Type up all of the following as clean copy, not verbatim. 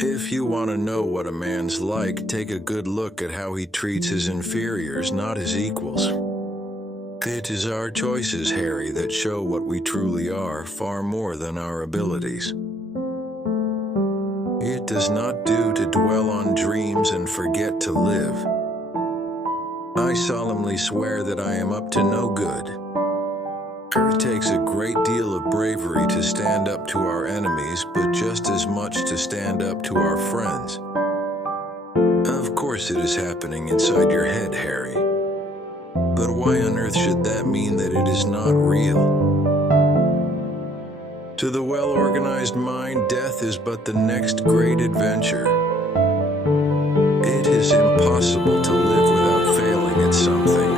If you want to know what a man's like, take a good look at how he treats his inferiors, not his equals. It is our choices, Harry, that show what we truly are, far more than our abilities. It does not do to dwell on dreams and forget to live. I solemnly swear that I am up to no good. It takes a great deal of bravery to stand up to our enemies, but just as much to stand up to our friends. Of course it is happening inside your head, Harry. But why on earth should that mean that it is not real? To the well-organized mind, death is but the next great adventure. It is impossible to live without failing at something,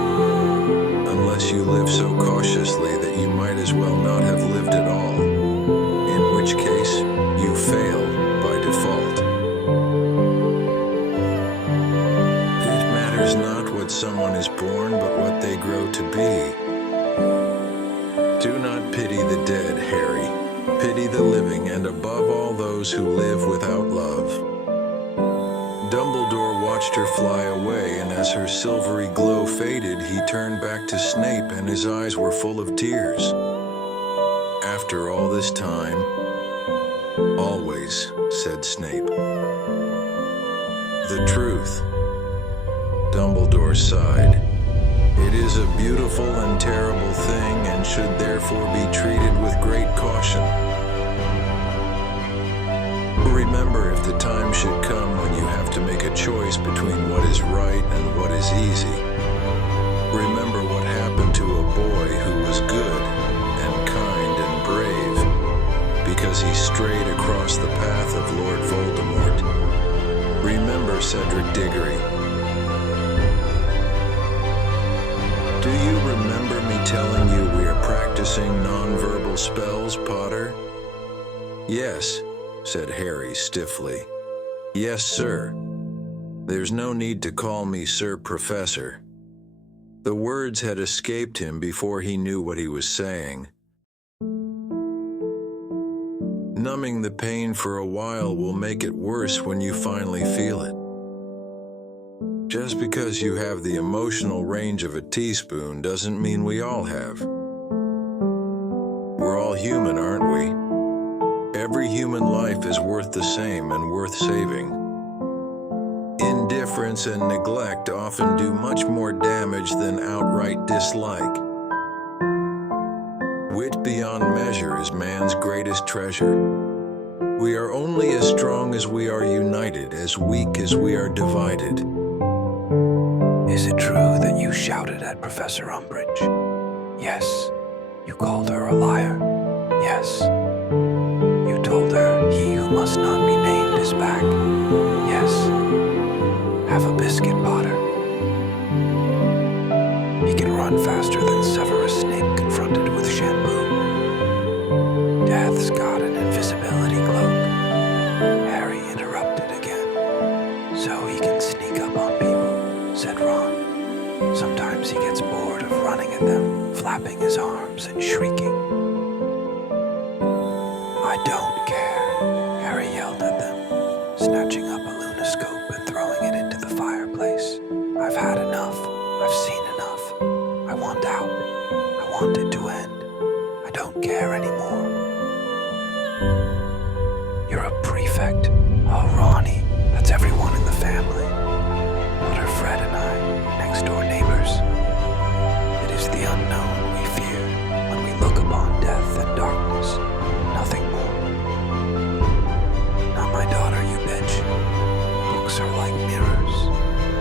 unless you live so cautiously that you might as well not have lived at all, in which case you fail by default. It matters not what someone is born, but what they grow to be. Do not pity the dead, Harry. Pity the living, and above all those who live without love. Dumbledore watched her fly away, and as her silvery glow faded, he turned back to Snape, and his eyes were full of tears. After all this time, always, said Snape. The truth. Dumbledore sighed. It is a beautiful and terrible thing, and should therefore be treated with great caution. Remember, if the time should come when you have to make a choice between what is right and what is easy, remember what happened to a boy who was good and kind and brave because he strayed across the path of Lord Voldemort. Remember Cedric Diggory. Do you remember me telling you we are practicing nonverbal spells, Potter? Yes, said Harry stiffly. Yes, sir. There's no need to call me Sir Professor. The words had escaped him before he knew what he was saying. Numbing the pain for a while will make it worse when you finally feel it. Just because you have the emotional range of a teaspoon doesn't mean we all have. We're all human, aren't we? Every human life is worth the same and worth saving. Indifference and neglect often do much more damage than outright dislike. Wit beyond measure is man's greatest treasure. We are only as strong as we are united, as weak as we are divided. Is it true that you shouted at Professor Umbridge? Yes. You called her a liar? Yes. You told her he who must not be named is back? Yes. Have a biscuit, Potter. He can run faster than Severus Snape confronted with shampoo. Death's got an invisibility cloak. Harry interrupted again. So he can sneak up on people, said Ron. Sometimes he gets bored of running at them, flapping his arms and shrieking. I don't care, Harry yelled at them, snatching up a lunoscope and throwing it into the fireplace. I've had enough. I've seen enough. I want out. I want it to end. I don't care anymore. You're a prefect? Oh, Ronnie, that's everyone in the family. What are Fred and I, next-door neighbors? It is the unknown we fear when we look upon death and darkness, nothing more. Not my daughter, you bitch. Books are like mirrors.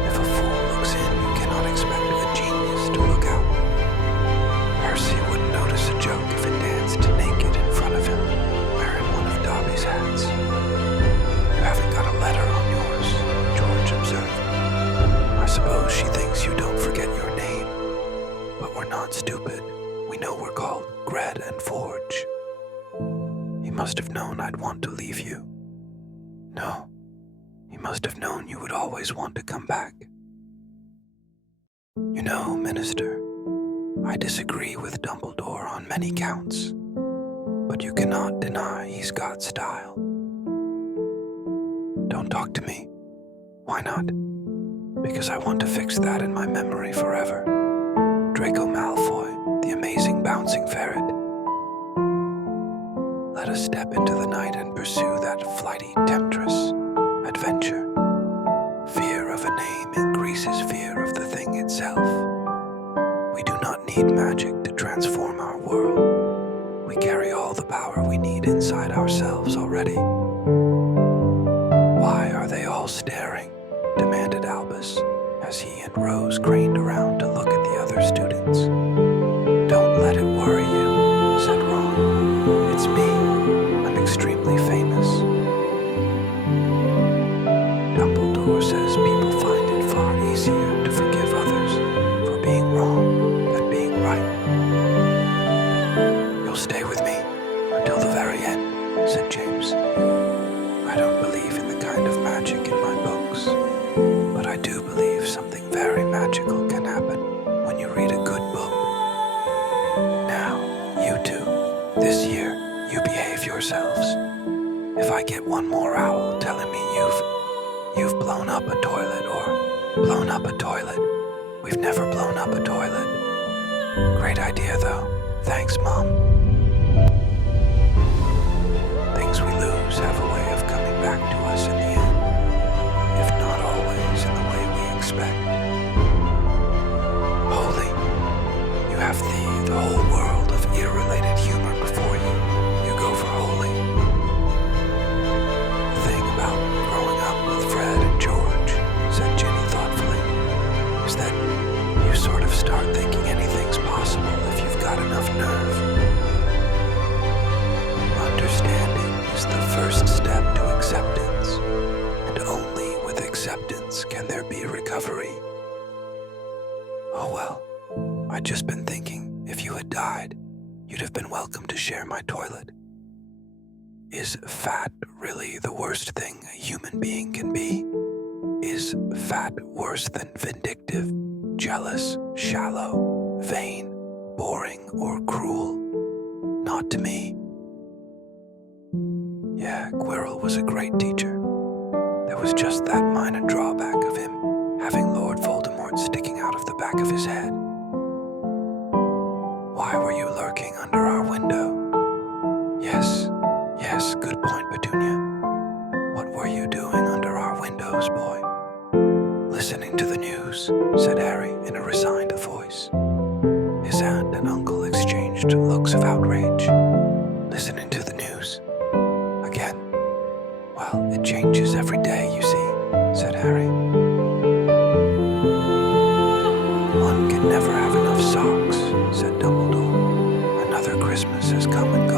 If a fool looks in, you cannot expect a genius to look out. Percy wouldn't notice a joke if it danced naked in front of him, wearing one of Dobby's hats. You haven't got a letter on yours, George observed. I suppose she thinks you don't forget your name. But we're not stupid. We know we're called Gred and Forge. He must have known I'd want to leave you. No, he must have known you would always want to come back. You know, Minister, I disagree with Dumbledore on many counts, but you cannot deny he's got style. Don't talk to me. Why not? Because I want to fix that in my memory forever. Draco Malfoy, the amazing bouncing ferret. Let us step into the night and pursue that flighty temptress, adventure. Fear of a name increases fear of the thing itself. We do not need magic to transform our world. We carry all the power we need inside ourselves already. Why are they all staring? Demanded Albus, as he and Rose craned around to look at the other students. Don't let it worry you, said Ron. It's me. I'm extremely famous. Dumbledore says people find it far easier to forgive others for being wrong than being right. You'll stay with me until the very end, said James. I don't believe in the kind of magic in my books, but I do believe something very magical can happen when you read a good book. Now, you two, this year, you behave yourselves. If I get one more owl telling me you've blown up a toilet or blown up a toilet, we've never blown up a toilet. Great idea, though. Thanks, Mom. Things we lose have a way of coming back to us in the end, if not always in the way we expect. Holy, you have the whole world of irrelated humor before you. You go for holy. The thing about growing up with Fred and George, said Ginny thoughtfully, is that you sort of start thinking anything's possible if you've got enough nerve. Understanding is the first step to acceptance, and only with acceptance can there be recovery. Oh well, I'd just been thinking, if you had died, you'd have been welcome to share my toilet. Is fat really the worst thing a human being can be? Is fat worse than vindictive, jealous, shallow, vain, boring, or cruel? Not to me. Yeah, Quirrell was a great teacher. There was just that minor drawback of him having Lord Voldemort sticking out of the back of his head. Why were you lurking under our window? Yes, good point, Petunia. What were you doing under our windows, boy? Listening to the news, said Harry in a resigned voice. His aunt and uncle exchanged looks of outrage. Listening to the news? Again? Well, it changes every day, you see, said Harry. One can never have enough socks, said Dumbledore. Another Christmas has come and